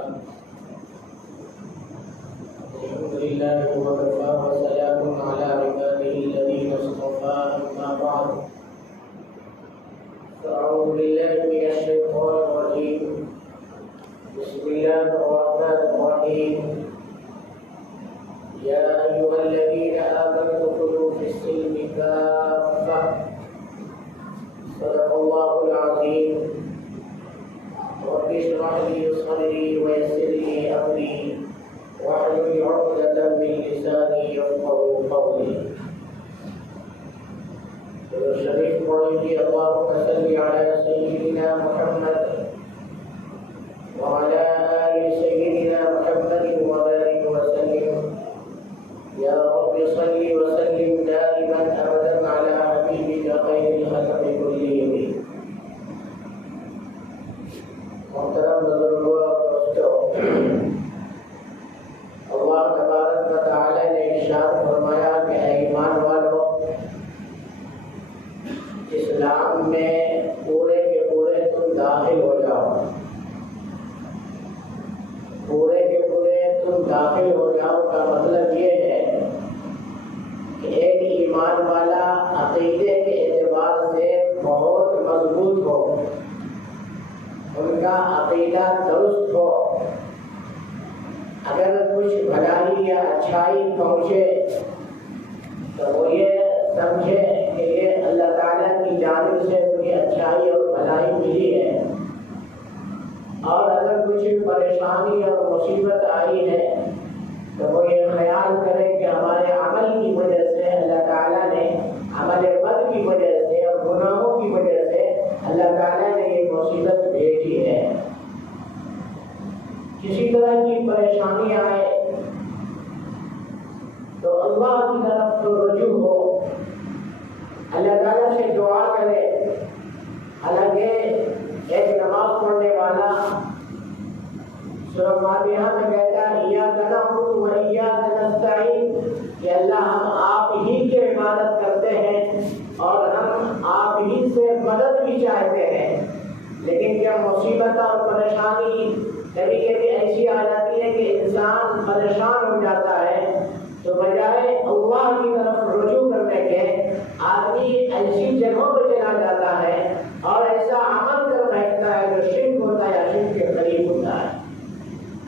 الحمد لله وكفى وسلام على عباده الذين اصطفى أما بعد فأعوذ بالله من الشيطان الرجيم بسم الله الرحمن الرحيم يا أيها الذين آمنوا ادخلوا في السلم كافة صدق الله العظيم رب اشرح لي صدري ويسر لي أمري واحلل عقدة من لساني يفقهوا قولي. شریف پڑھیں اللهم صل على سيدنا محمد وعلى آل سيدنا محمد وبارك وسلم يا رب صل وسلم دائما أبدا على حبيبك خير الخلق كلهم. محترم بزرگوں اور دوستوں، اللہ تبارک و تعالی نے ارشاد فرمایا کہ اے ایمان والو، اسلام میں پورے کے پورے تم داخل ہو جاؤ. پورے کے پورے تم داخل ہو جاؤ کا مطلب یہ ہے کہ ایک ایمان والا عقیدے کے اعتبار سے بہت مضبوط ہو، ان کا عقیدہ درست ہو. اگر کچھ بھلائی یا اچھائی پہنچے تو وہ یہ سمجھے کہ یہ اللہ تعالیٰ کی جانب سے مجھے اچھائی اور بھلائی ملی ہے، اور اگر کچھ پریشانی اور مصیبت آئی ہے تو وہ یہ خیال کرے کہ ہمارے عمل کی وجہ سے اللہ تعالیٰ نے، عمل بد کی وجہ سے اور گناہوں کی وجہ سے اللہ تعالیٰ نے یہ مصیبت بھیجی ہے. کسی طرح کی پریشانی آئے تو اللہ کی طرف رجوع ہو، اللہ تعالیٰ سے دعا کرے. حالانکہ ایک نماز پڑھنے والا سورہ فاتحہ میں کہتا ہے ایاک نعبد و ایاک نستعین، کہ اللہ ہم آپ ہی کی عبادت کرتے ہیں اور ہم آپ ہی سے مدد بھی چاہتے ہیں. لیکن کیا مصیبت اور پریشانی کبھی کبھی ایسی آ جاتی ہے کہ انسان پریشان ہو جاتا ہے، تو بجائے اللہ کی طرف رجوع کرنے کے آدمی ایسی جگہوں پہ چلا جاتا ہے اور ایسا عمل کر بیٹھتا ہے جو شرک ہوتا ہے یا شرک کے قریب ہوتا ہے،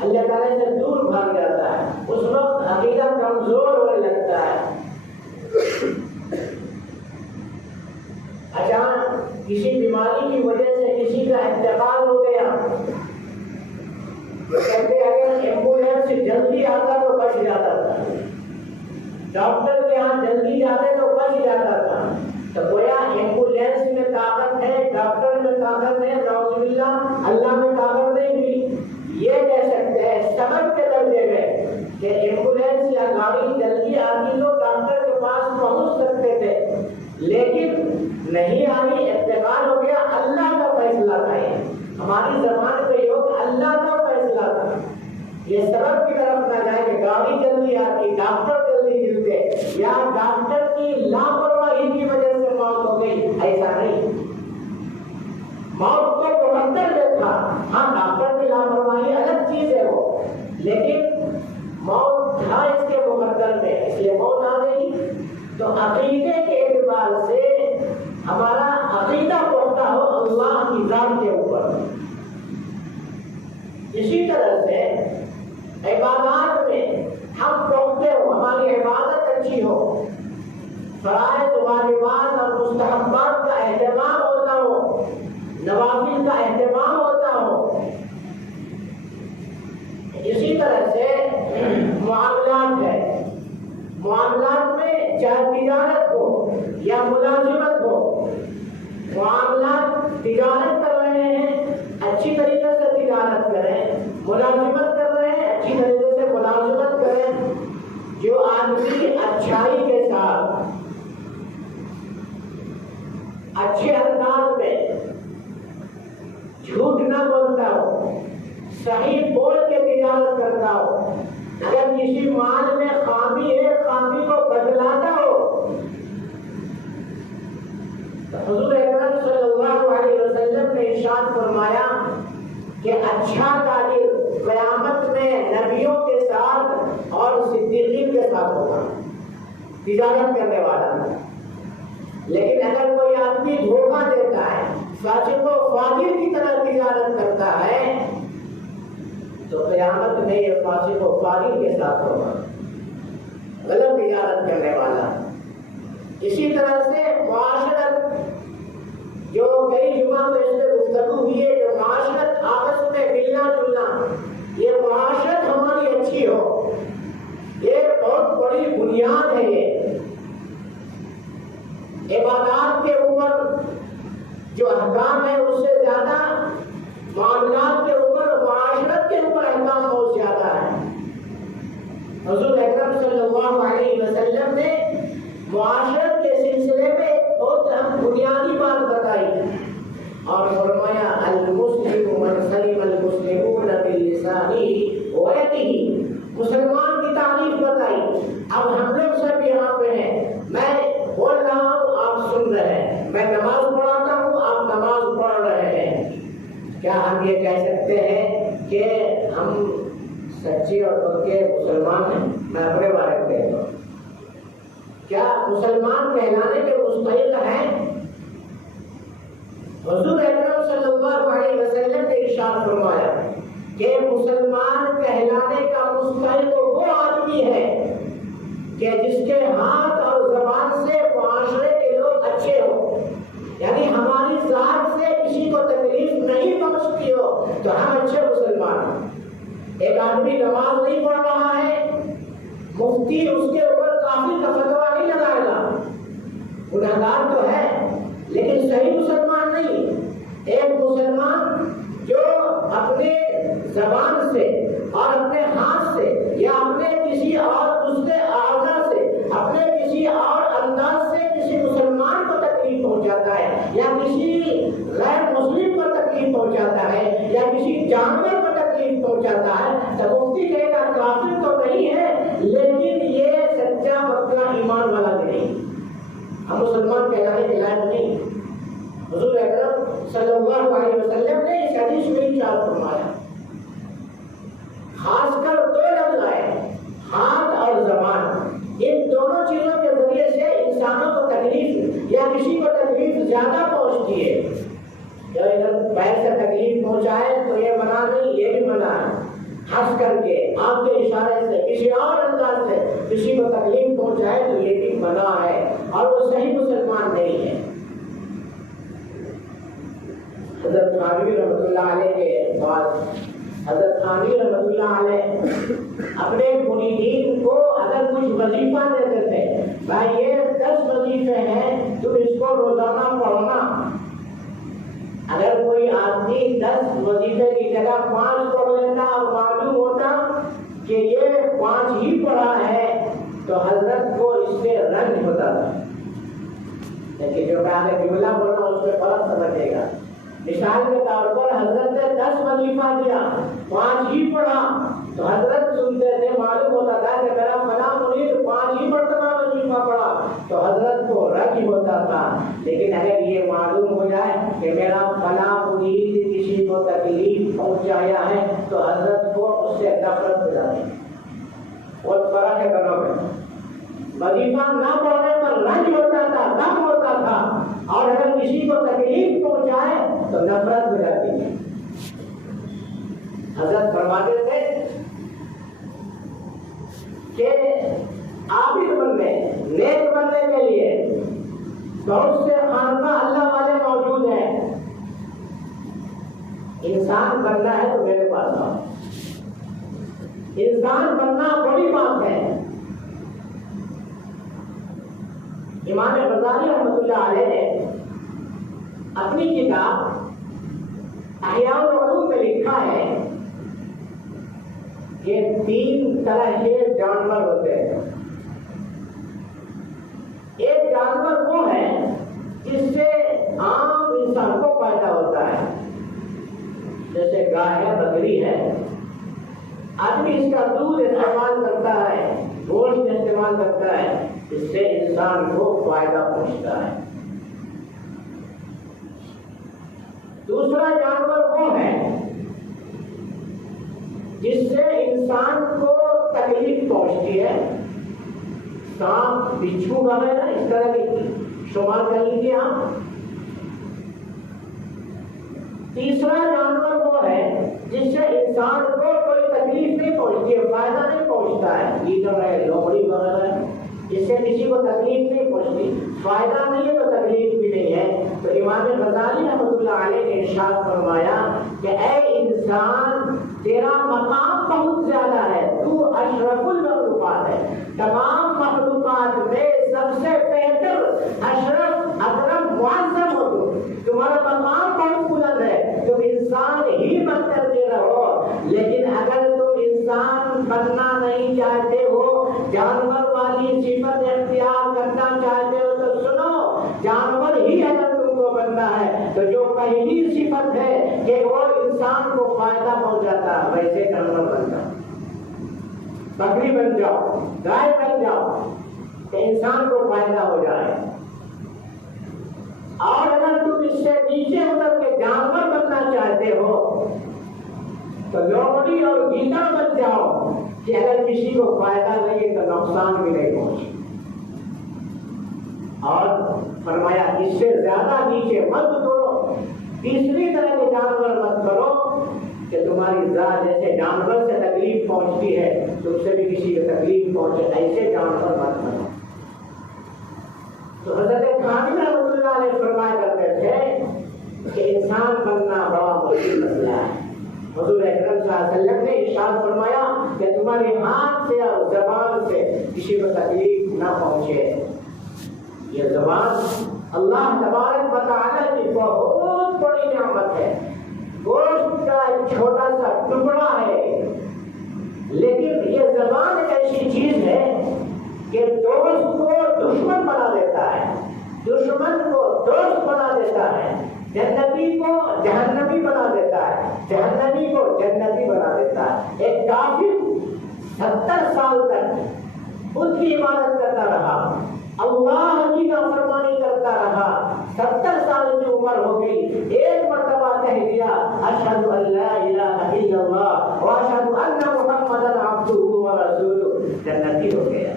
اللہ تعالیٰ سے دور بھاگ جاتا ہے. اس وقت عقیدہ کمزور ہونے لگتا ہے. اچانک کسی بیماری کی وجہ سے کسی کا انتقال ہو گیا، کہتے اگر ایمبولینس جلدی آتا تو بچ جاتا تھا، ڈاکٹر کے ہاں جلدی جاتے تو بچ جاتا تھا. تو گویا ایمبولینس میں طاقت ہے، ڈاکٹر میں طاقت ہے، نعوذ باللہ اللہ میں طاقت نہیں ہوئی. یہ کہہ سکتے ہیں سبب کے درجے میں کہ ایمبولینس یا گاڑی جلدی آتی تو ڈاکٹر کے پاس پہنچ سکتے تھے، لیکن نہیں آئی، انتقال ہو گیا. اللہ کا فیصلہ تھا. ہماری زبان پہ یہ اللہ کا فیصلہ تھا. یہ سبب کی طرف نہ جائے کہ گاڑی جلدی آتی، ڈاکٹر جلدی ملتے، یا ڈاکٹر کی لاپرواہی کی وجہ سے موت ہو گئی. ایسا نہیں، موت تو مقدر میں تھا. ہاں ڈاکٹر کی لاپرواہی الگ چیز ہے وہ، لیکن موت تھا اس کے مقدر میں، اس لیے موت آ گئی. تو عقیدے کے اعتبار سے ہمارا عقیدہ پختہ ہو اللہ کی ذات کے اوپر. اسی طرح سے عبادات میں ہم پختہ ہو، ہماری عبادت اچھی ہو، فرائض واجبات اور مستحبات کا اہتمام ہوتا ہو، نوافل کا اہتمام ہوتا ہو. اسی طرح سے معاملات ہے، معاملات میں چاہے تجارت ہو یا ملازمت ہو، معاملات تجارت کر رہے ہیں اچھی طریقے سے تجارت کریں، ملازمت کر رہے ہیں اچھی طریقے سے ملازمت کریں. جو آدمی اچھائی کے ساتھ اچھے انداز میں جھوٹ نہ بولتا ہو، صحیح بول کے تجارت کرتا ہو، اگر کسی مال میں خامی ہے خامی کو بدلاتا ہو، حضور اکرم صلی اللہ علیہ وسلم نے ارشاد فرمایا کہ اچھا تاجر قیامت تجارت کرنے والا. لیکن اگر کوئی آدمی دھوکہ دیتا ہے، فاسق و فاجر کی طرح تجارت کرتا ہے، تو قیامت میں یہ فاسق و فاجر کے ساتھ ہوگا، غلط تجارت کرنے والا. اسی طرح سے معاشرت، جو کئی جمعہ میں اس میں گفتگو ہوئی ہے، جو معاشرت آپس میں ملنا جلنا، یہ معاشرت ہماری اچھی ہو، یہ بہت بڑی بنیاد ہے. یہ عبادات کے اوپر جو احکام ہے اس سے زیادہ معاملات کے اوپر، معاشرت کے اوپر احکام بہت زیادہ ہے. حضور اکرم صلی اللہ علیہ وسلم نے معاشرت کے سلسلے میں بہت اہم بنیادی بات بتائی اور فرمایا المسلم من سلم المسلمون بلسانه ويده. مسلمان کی تعریف بتائی. اب ہم لوگ سب یہاں پہ ہیں، میں بول رہا ہوں آپ سن رہے ہیں، میں نماز پڑھاتا ہوں آپ نماز پڑھ رہے ہیں. کیا ہم یہ کہہ سکتے ہیں کہ ہم سچے اور پکے مسلمان ہیں؟ میں اپنے بارے میں کہتا ہوں، کیا مسلمان کہلانے کے مستحق ہیں؟ حضور اکرم صلی اللہ علیہ وسلم نے ارشاد فرمایا کہ مسلمان کہلانے کا مستحق وہ آدمی ہے کہ جس کے ہاتھ اور زبان سے معاشرے کے لوگ اچھے ہوں، یعنی ہماری ذات سے کسی کو تکلیف نہیں پہنچتی ہو تو ہم اچھے مسلمان ہیں. ایک آدمی نماز نہیں پڑھ رہا ہے، مفتی اس کے اوپر کافی کا فتویٰ نہیں لگائے گا، گنہگار تو ہے لیکن صحیح مسلمان نہیں. ایک مسلمان جو اپنے زبان سے اور اپنے ہاتھ سے یا اپنے کسی اور دوسرے اعضاء سے، اپنے کسی اور انداز سے کسی مسلمان کو تکلیف پہنچاتا ہے یا کسی غیر مسلم کو تکلیف پہنچاتا ہے یا کسی جانور کو تکلیف پہنچاتا ہے تو مفتی کہے گا کافر تو نہیں ہے لیکن یہ سچا پکا ایمان والا نہیں، ہم مسلمان کہلانے کے لائق نہیں. حضور اکرم صلی اللہ علیہ وسلم نے اس حدیث میں ارشاد فرمایا، خاص کر دو لفظ آئے، ہاتھ اور زبان. ان دونوں چیزوں کے ذریعے سے انسانوں کو تکلیف یا کسی کو تکلیف زیادہ پہنچتی ہے. جو ادھر پیر سے تکلیف پہنچائے تو یہ منع نہیں، یہ بھی منع ہے. ہنس کر کے آپ کے اشارے سے کسی اور انداز سے کسی کو تکلیف پہنچائے تو یہ بھی منع ہے اور وہ صحیح مسلمان نہیں ہے. حضرت تھانوی رحمۃ اللہ علیہ کے بعد حضرت تھانوی رحمۃ اللہ علیہ اپنے مریدین کو اگر کچھ وظیفہ دیتے تھے، بھائی یہ 10 وظیفے ہیں تم اس کو روزانہ پڑھنا. اگر کوئی آدمی 10 وظیفے کی جگہ 5 پڑھ لیتا اور معلوم ہوتا کہ یہ 5 ہی پڑھا ہے تو حضرت کو اس سے رنج ہوتا تھا. لیکن جو میں آگے جملہ بول رہا ہوں اس میں فرق سمجھے گا. مثال کے طور پر حضرت نے 10 وظیفہ دیا، 5 ہی پڑھا تو حضرت سنتے تھے، معلوم ہوتا تھا کہ میرا فلاں مرید 5 ہی مرتبہ وظیفہ پڑھا تو حضرت کو رنج ہوتا تھا. لیکن اگر یہ معلوم ہو جائے کہ میرا فلاں مرید کسی کو تکلیف پہنچایا ہے تو حضرت کو اس سے نفرت ہو جاتی. بہت فرق ہے دونوں میں. وظیفہ نہ پڑھنے پر رنج ہوتا تھا، غم ہوتا تھا، اور اگر کسی کو تکلیف پہنچائے تو نفرت ہو جاتی ہے. حضرت فرماتے تھے کہ عابد بننے، نیک بننے کے لیے بہت سے خانقاہ اللہ والے موجود ہیں. انسان بننا ہے تو میرے پاس آؤ. انسان بننا بڑی بات ہے. امام غزالی رحمۃ اللہ علیہ نے اپنی کتاب احیاء العلوم میں لکھا ہے کہ 3 طرح کے جانور ہوتے ہیں. ایک جانور وہ ہے جس سے عام انسان کو فائدہ ہوتا ہے، جیسے گائے ہے، بکری ہے. آدمی اس کا دودھ استعمال کرتا ہے، گوشت استعمال کرتا ہے، اس سے انسان کو فائدہ پہنچتا ہے. دوسرا جانور وہ ہے جس سے انسان کو تکلیف پہنچتی ہے، سانپ، بچھو وغیرہ اس طرح کی شمار کر لیجیے آپ۔ تیسرا جانور وہ ہے جس سے انسان کو کوئی تکلیف نہیں پہنچتی ہے، فائدہ نہیں پہنچتا ہے، گیدڑ ہے، لومڑی وغیرہ ہے، اس سے کسی کو تکلیف نہیں پہنچتی، فائدہ نہیں ہے تو تکلیف بھی نہیں ہے۔ تو امام غزالی رحمۃ اللہ علیہ نے ارشاد فرمایا کہ اے انسان، تیرا مقام بہت زیادہ ہے، تو اشرف المخلوقات ہے، تمام مخلوقات میں سب سے بہتر، اشرف، اکرم، معظم ہو تمہارا مقام بہت بلند ہے، تم انسان ہی بن کر کے رہو، لیکن اگر تم انسان بننا نہیں چاہتے ہو، جانور والی صفت اختیار کرنا چاہتے ہو تو سنو، جانور ہی اگر تم کو بننا ہے تو جو پہلی صفت ہے کہ وہ انسان کو فائدہ پہنچاتا ہے، ویسے جانور بن جاؤ، بکری بن جاؤ، گائے بن جاؤ کہ انسان کو فائدہ ہو جائے۔ اور اگر تم اس سے نیچے اتر کے جانور بننا چاہتے ہو تو لومڑی اور گیدڑ بن جاؤ کہ اگر کسی کو فائدہ لگے تو نقصان بھی نہیں پہنچے۔ اور فرمایا اس سے زیادہ نیچے مت اترو، تیسری طرح کے جانور مت کرو کہ تمہاری ذات جیسے جانور سے تکلیف پہنچتی ہے تم سے بھی کسی کو تکلیف پہنچے، ایسے جانور مت کرو۔ تو حضرت خامد رحمۃ اللہ علیہ فرمایا کرتے تھے کہ انسان بننا بڑا مشکل مسئلہ ہے۔ حضور اکرم صلی اللہ علیہ وسلم نے ارشاد فرمایا کہ تمہارے ہاتھ سے اور زبان سے کسی کو تکلیف نہ پہنچے۔ یہ زبان اللہ تبارک و تعالیٰ کی بہت بڑی نعمت ہے، گوشت کا ایک چھوٹا سا ٹکڑا ہے، لیکن یہ زبان ایک ایسی چیز ہے کہ دوست کو دشمن بنا دیتا ہے، دشمن کو دوست بنا دیتا ہے، جنتی کو جہنمی بنا دیتا ہے، جہنمی کو جنتی بنا دیتا ہے۔ ایک کافر 70 سال تک خود کی عبادت کرتا رہا، اللہ کی نافرمانی کرتا رہا، 70 سال کی عمر ہو گئی، ایک مرتبہ کہہ دیا اشہد ان لا الہ الا اللہ واشہد ان محمدا عبدہ ورسولہ، جنتی ہو گیا۔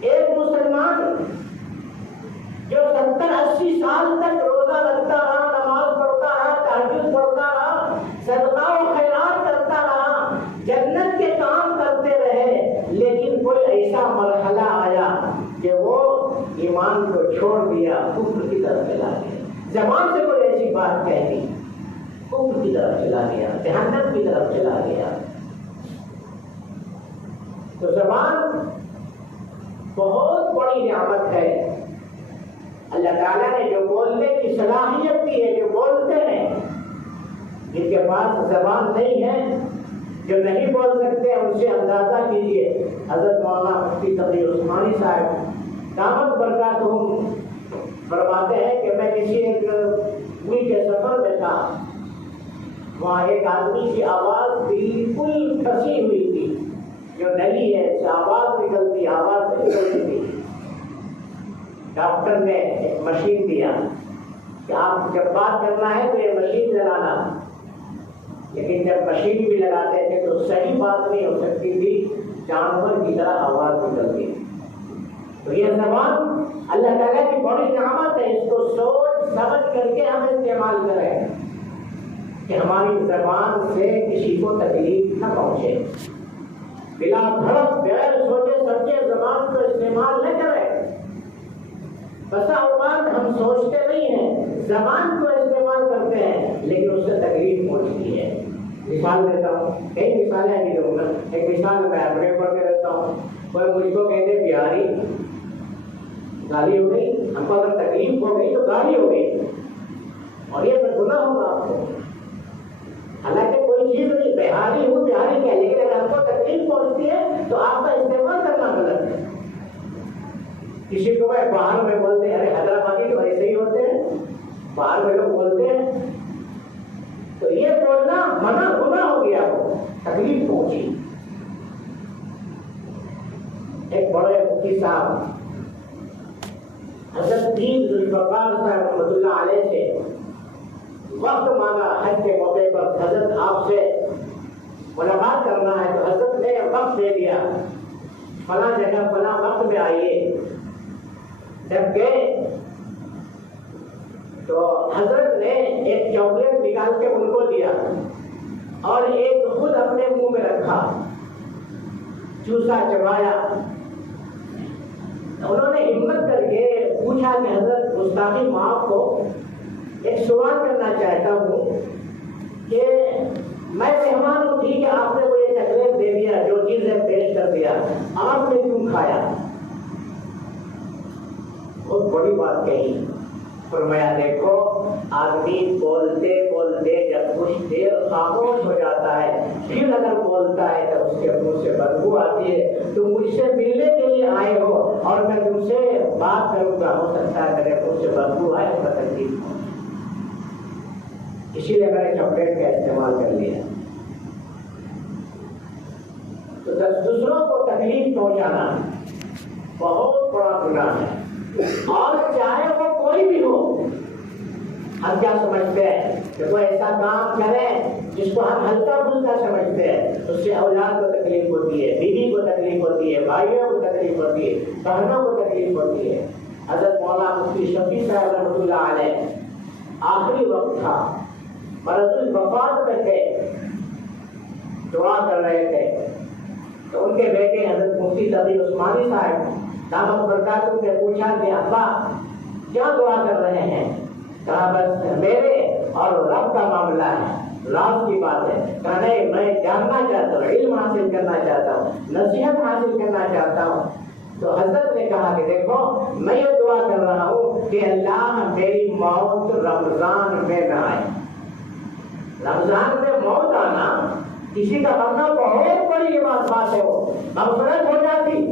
ایک مسلمان جو 70-80 سال تک روزہ رکھتا رہا، نماز پڑھتا رہا، تہجد پڑھتا رہا، صدقہ و خیرات کرتا رہا، جنت کے کام کرتے رہے، لیکن کوئی ایسا مرحلہ آیا کہ وہ ایمان کو چھوڑ دیا، کفر کی طرف چلا گیا، زبان سے کوئی ایسی بات کہہ دی، کفر کی طرف چلا گیا، جہنم کی طرف چلا گیا۔ تو زبان بہت بڑی نعمت ہے، اللہ تعالیٰ نے جو بولنے کی صلاحیت دی ہے، جو بولتے ہیں، جن کے پاس زبان نہیں ہے، جو نہیں بول سکتے ان سے اندازہ کیجیے۔ حضرت مولانا مفتی تقی عثمانی صاحب دامت برکاتہم فرماتے ہیں کہ میں کسی ایک ملک کے سفر میں تھا، وہاں ایک آدمی کی آواز بالکل پھنسی ہوئی تھی، جو نلی ہے اس سے آواز نکلتی، آواز نہیں نکلتی تھی۔ ڈاکٹر نے ایک مشین دیا کہ آپ جب بات کرنا ہے تو یہ مشین لگانا، لیکن جب مشین بھی لگاتے تھے تو صحیح بات نہیں ہو سکتی تھی، جانور کی طرح آواز نکلتی۔ تو یہ زبان اللہ تعالیٰ کی بڑی نعمت ہے، اس کو سوچ سمجھ کر کے ہم استعمال کریں کہ ہماری زبان سے کسی کو تکلیف نہ پہنچے، بلا دھڑک بغیر سوچے سمجھے زبان کو استعمال نہ کریں۔ بسا اوقات ہم سوچتے نہیں ہیں، زبان کو استعمال کرتے ہیں لیکن اس سے تکلیف پہنچتی ہے۔ مثال دیتا ہوں، کئی مثالیں نہیں دوں گا، ایک مثال میں اپنے اوپر میں رہتا ہوں، کوئی مجھ کو کہتے بہاری، گالی ہو گئی، ہم کو اگر تکلیف ہو گئی تو گالی ہو گئی، اور یہ گناہ ہوگا آپ کو، حالانکہ کوئی چیز نہیں، بہاری ہوں، بہاری کیا، لیکن اگر ہم کو تکلیف پہنچتی ہے تو آپ کا استعمال کرنا غلط ہے۔ کسی کو میں باہر میں بولتے ہیں، ارے حیدرآبادی تو ایسے ہی ہوتے ہیں، باہر میں لوگ بولتے ہیں، تو یہ بولنا منع گناہ ہو گیا، وہ تکلیف پہنچی۔ ایک بڑے مفتی صاحب حضرت پیر ذوالفقار صاحب رحمۃ اللہ علیہ سے وقت مانگا حج کے موقع پر، حضرت آپ سے ملاقات کرنا ہے، تو حضرت نے وقت دے دیا۔ فلاں جگہ فلاں وقت میں آئیے. جب گئے تو حضرت نے ایک چاکلیٹ نکال کے ان کو دیا اور ایک خود اپنے منہ میں رکھا, چوسا, چبایا. انہوں نے ہمت کر کے پوچھا کہ حضرت گستاخی معاف کو, ایک سوال کرنا چاہتا ہوں کہ میں مہمان ہوں, ٹھیک ہے, آپ نے مجھے چاکلیٹ دے دیا, جو چیزیں پیش کر دیا, آپ نے کیوں کھایا؟ بہت بڑی بات کہی. فرمایا دیکھو, آدمی بولتے بولتے جب کچھ دیر خاموش ہو جاتا ہے, پھر اگر بولتا ہے تو اس کے منہ سے بدبو آتی ہے. تم مجھ سے ملنے کے لیے آئے ہو اور میں تم سے بات کروں گا, ہو سکتا ہے میرے منہ سے بدبو آئے تو تکلیف ہو, اسی لیے میں نے چاکلیٹ کا استعمال کر لیا. تو دوسروں کو تکلیف پہنچانا بہت بڑا گناہ ہے, اور چاہے وہ کوئی بھی ہو. ہم کیا سمجھتے ہیں کہ کوئی ایسا کام کرے جس کو ہم ہلکا پھلکا سمجھتے ہیں, اس سے اولاد کو تکلیف ہوتی ہے, بیوی کو تکلیف ہوتی ہے, بھائیوں کو تکلیف ہوتی ہے, بہنوں کو تکلیف ہوتی ہے. حضرت مولانا مفتی شفیع صاحب رحمۃ اللہ علیہ آخری وقت تھا, مرض الوفات میں تھے, دعا کر رہے تھے, تو ان کے بیٹے حضرت مفتی تقی عثمانی صاحب دامت برکاتہ نے پوچھا کہ ابا کیا دعا کر رہے ہیں؟ کہا بس میرے اور رب کا معاملہ ہے, راز کی بات ہے. کہا نہیں, میں جاننا چاہتا ہوں, علم حاصل کرنا چاہتا ہوں, نصیحت حاصل کرنا چاہتا ہوں. تو حضرت نے کہا کہ دیکھو, میں یہ دعا کر رہا ہوں کہ اللہ میری موت رمضان میں نہ آئے. رمضان میں موت آنا کسی کا مرنا بہت بڑی بات ہے, وہ مغفرت ہو جاتی,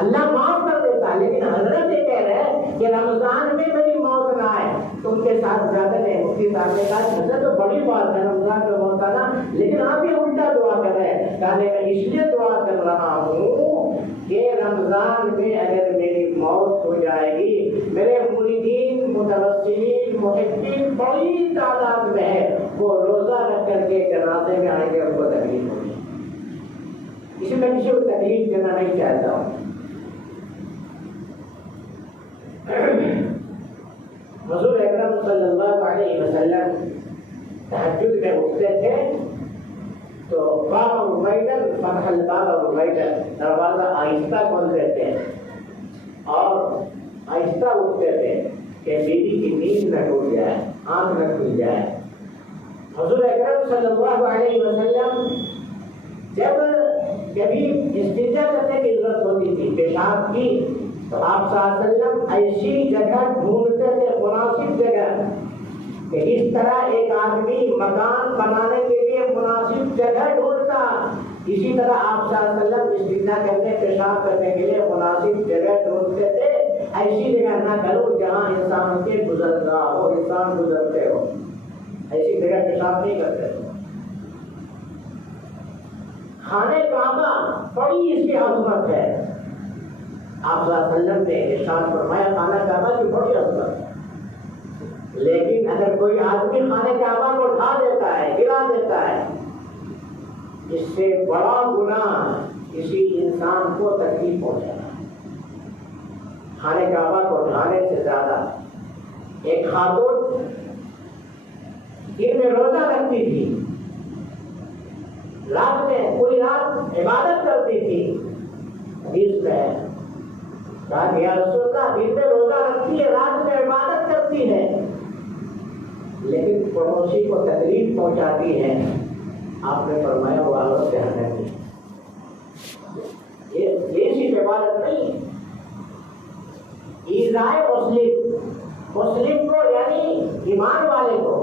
اللہ معاف کر دیتا. لیکن حضرت یہ کہہ رہے ہیں کہ رمضان میں میری موت نہ آئے, تو ان کے ساتھ زیادہ نہیں. مفتی صاحب نے کہا حضرت تو بڑی بات ہے رمضان میں موت آنا, لیکن آپ یہ الٹا دعا کر رہے ہیں. کہا میں اس لیے دعا کر رہا ہوں کہ رمضان میں اگر میری موت ہو جائے گی, میرے مریدین, متوسلین, محبین بڑی تعداد میں ہے, وہ روزہ رکھ کر کے جنازے میں آئیں گے, ان کو تکلیف ہوگی. اسی میں کسی کو تکلیف دینا نہیں چاہتا ہوں. حضور اکرم صلی اللہ علیہ وسلم تہجد میں اٹھتے تھے تو باب رویدن فتح الباب رویدن, دروازہ آہستہ کھولتے تھے اور آہستہ اٹھتے تھے کہ بیوی کی نیند نہ ٹوٹ جائے, آنکھ نہ کھل جائے. حضور اکرم صلی اللہ علیہ وسلم جب کبھی استنجا کرنے کی ضرورت ہوتی تھی, پیشاب کی, تو آپ صلی اللہ علیہ وسلم ایسی جگہ ڈھونڈتے تھے, مناسب جگہ, کہ اس طرح ایک آدمی مکان بنانے کے لیے مناسب جگہ ڈھونڈتا, اسی طرح آپ صلی اللہ علیہ وسلم استنجا کرنے, پیشاب کرنے کے لیے مناسب جگہ ڈھونڈتے تھے. ایسی جگہ نہ کرو جہاں انسان کے گزرتا ہو, انسان گزرتے ہو, ایسی جگہ پیشاب نہیں کرتے. خانہ کعبہ بڑی اس کی عظمت ہے. آپ صلی اللہ علیہ وسلم نے ارشاد فرمایا خانہ کعبہ کی بڑی عظمت ہے, لیکن اگر کوئی آدمی خانہ کعبہ کو اٹھا دیتا ہے, گرا دیتا ہے, اس سے بڑا گناہ کسی انسان کو تکلیف پہنچانا. خانہ کعبہ کو اٹھانے سے زیادہ ایک خاتون دن میں روزہ رکھتی تھی, رات میں پوری رات عبادت کرتی تھی. حدیث میں کہا کہ یا رسول اللہ, دن میں روزہ رکھتی ہے, رات میں عبادت کرتی ہے, لیکن پڑوسی کو تکلیف پہنچاتی ہے. آپ نے فرمایا وہ عورت جہنم کی. یہ صرف عبادت نہیں, ایذائے مسلم کو یعنی ایمان والے کو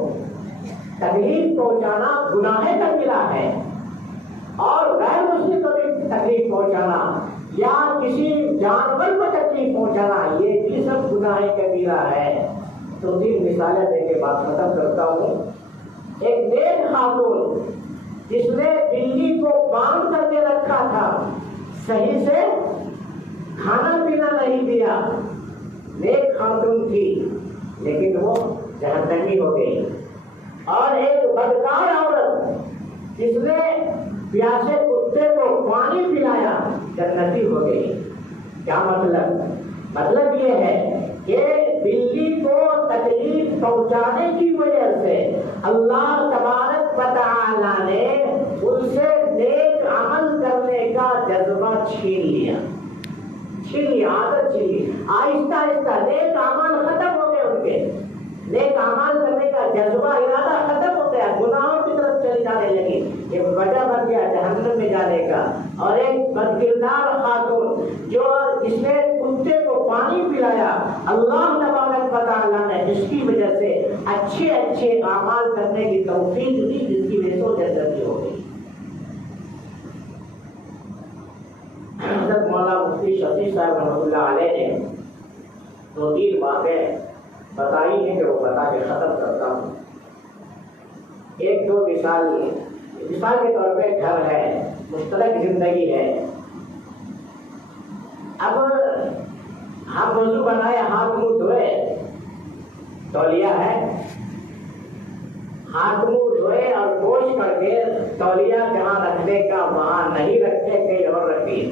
تکلیف پہنچانا گناہ کبیرہ ہے, اور غیر مسلم کو بھی تکلیف پہنچانا یا کسی جانور کو تکلیف پہنچانا, یہ بھی سب گناہ کبیرہ ہے. تو تین مثالیں دے کے بات ختم کرتا ہوں. ایک نیک خاتون جس نے بلی کو باندھ کر کے رکھا تھا, صحیح سے کھانا پینا نہیں دیا, نیک خاتون تھی, لیکن وہ جہنمی ہو گئی. اور ایک بدکار عورت جس نے پیاسے کتے کتے کو پانی پلایا جنتی ہو گئی۔ کیا مطلب؟ مطلب یہ ہے کہ بلی کو تکلیف پہنچانے کی وجہ سے اللہ تبارک و تعالی نے ان سے نیک عمل کرنے کا جذبہ چھین لیا، عادت چھین لی۔ آہستہ آہستہ نیک اعمال ختم ہو گئے، ان کے نیک اعمال کرنے کا جذبہ ارادہ ختم ہو گیا، گناہوں کی طرف چلی جانے لگی۔ یہ وجہ بن گیا جہنم میں جانے کا۔ اور ایک بدکردار خاتون جو جس نے کتے کو پانی پلایا، اللہ تبارک و تعالیٰ نے جس کی وجہ سے اچھے اعمال کرنے کی توفیق دی، جس کی وجہ سے وہ جنتی ہو گئی۔ حضرت مولانا مفتی شفیع صاحب رحمۃ اللہ علیہ نے 2-3 باتیں بتائی ہیں کہ وہ بتا کے ختم کرتا ہوں۔ 1-2 مثال کے طور پہ گھر ہے، مشترک زندگی ہے۔ اب ہم وضو بنائے، ہاتھ منہ دھوئے، تولیہ ہے، ہاتھ منہ دھوئے اور پوچھ کر کے تولیہ جہاں رکھنے کا وہاں نہیں رکھے، کہیں اور رکھیے۔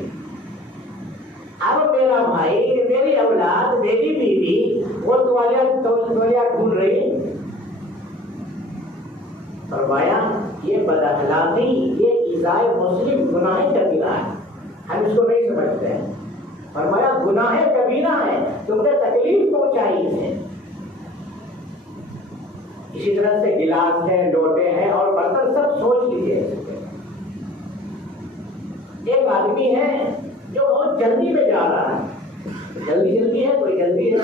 اب میرا بھائی، میری اولاد، میری بیوی وہ تولیہ ڈھونڈ رہی، فرمایا یہ بد اخلاقی، یہ ایذائے مسلم گناہ کبیرہ ہے، ہم اس کو نہیں سمجھتے ہیں۔ فرمایا گناہ کبیرہ ہے، تم نے تکلیف پہنچائی اسے۔ اسی طرح سے گلاس ہیں، لوٹے ہیں اور برتن سب سوچ لیجیے۔ ایک آدمی ہے جو بہت جلدی میں جا رہا ہے، جلدی ہے، کوئی جلدی ہے،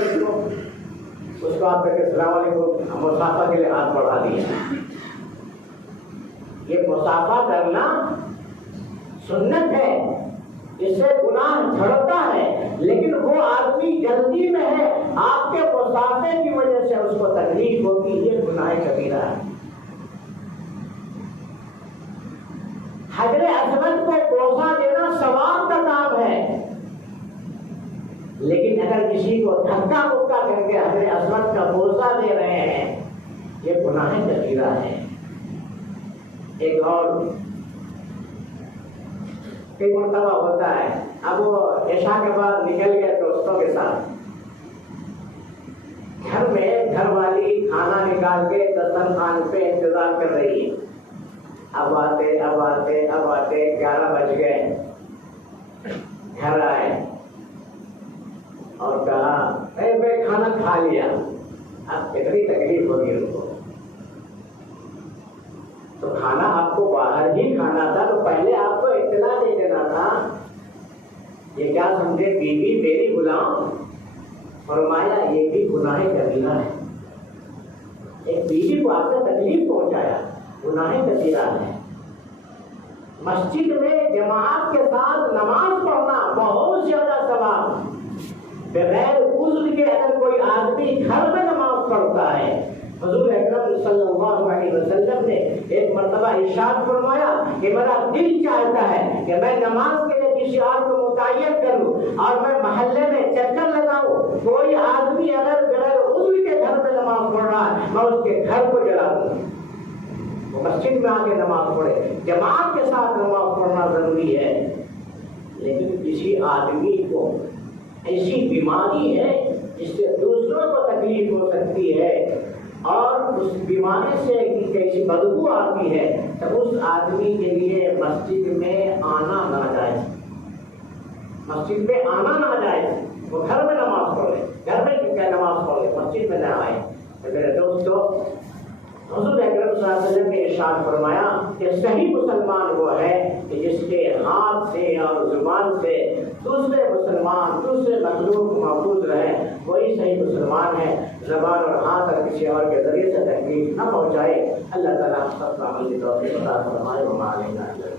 اس کو آپ کہتے السلام علیکم، مسافہ کے لیے ہاتھ بڑھا دیا۔ یہ مسافہ کرنا سنت ہے، اس سے گناہ جھڑتا ہے، لیکن وہ آدمی جلدی میں ہے، آپ کے مسافے کی وجہ سے اس کو تکلیف ہوگی، یہ گناہ کبیرہ ہے۔ حجر اسود کو بوسہ دینا ثواب کا کام ہے، لیکن اگر کسی کو دھکا مکا کر کے حجر اسود کا بوسہ دے رہے ہیں، یہ گناہ کبیرہ ہے۔ ایک اور کئی مرتبہ ہوتا ہے، اب وہ عشاء کے بعد نکل گئے دوستوں کے ساتھ، گھر میں گھر والی کھانا نکال کے دسترخوان پہ انتظار کر رہی ہے۔ اب آتے 11 بج گئے، گھر آئے اور کہا میں کھانا کھا لیا۔ اب اتنی تکلیف ہوگی ان کو، تو کھانا آپ کو باہر ہی کھانا تھا، تو پہلے آپ کو اطلاع دے دینا تھا۔ یہ کیا سمجھے بیوی میری غلام؟ فرمایا یہ بھی گناہ کبیرہ ہے۔ ایک بیوی کو آپ نے تکلیف پہنچایا، گناہ کبیرہ ہے۔ مسجد میں جماعت کے ساتھ نماز پڑھنا بہت زیادہ ثواب، بغیر عذر کے اگر کوئی آدمی گھر میں نماز پڑھتا ہے، حضور اکرم صلی اللہ علیہ وسلم نے ایک مرتبہ ارشاد فرمایا کہ میرا دل چاہتا ہے کہ میں نماز کے لیے کسی اور کو متعین کروں اور میں محلے میں چکر لگاؤں، کوئی آدمی اگر بغیر عذر کے گھر میں نماز پڑھ رہا ہے میں اس کے گھر کو جلا دوں۔ وہ مسجد میں آ کے نماز پڑھے، جماعت کے ساتھ نماز پڑھنا ضروری ہے، لیکن کسی آدمی کو ایسی بیماری ہے جس سے دوسروں کو تکلیف ہو سکتی ہے اور اس بیماری سے کیسی بدبو آتی ہے، تو اس آدمی کے لیے مسجد میں آنا ناجائز، مسجد میں آنا ناجائز۔ وہ گھر میں نماز پڑھے، گھر میں نماز پڑھے، مسجد میں نہ آئے۔ میرے دوستو، حضور اکرم صلی اللہ علیہ وسلم نے ارشاد فرمایا کہ صحیح مسلمان وہ ہے کہ جس کے ہاتھ سے اور زبان سے دوسرے مسلمان، دوسرے مخلوق محفوظ رہے، وہی صحیح مسلمان ہے۔ زبان اور ہاتھ اور کسی اور کے ذریعے سے تکلیف نہ پہنچائے۔ اللہ تعالیٰ سب کا عمل کی توفیق عطا فرمائے۔ وما علینا الا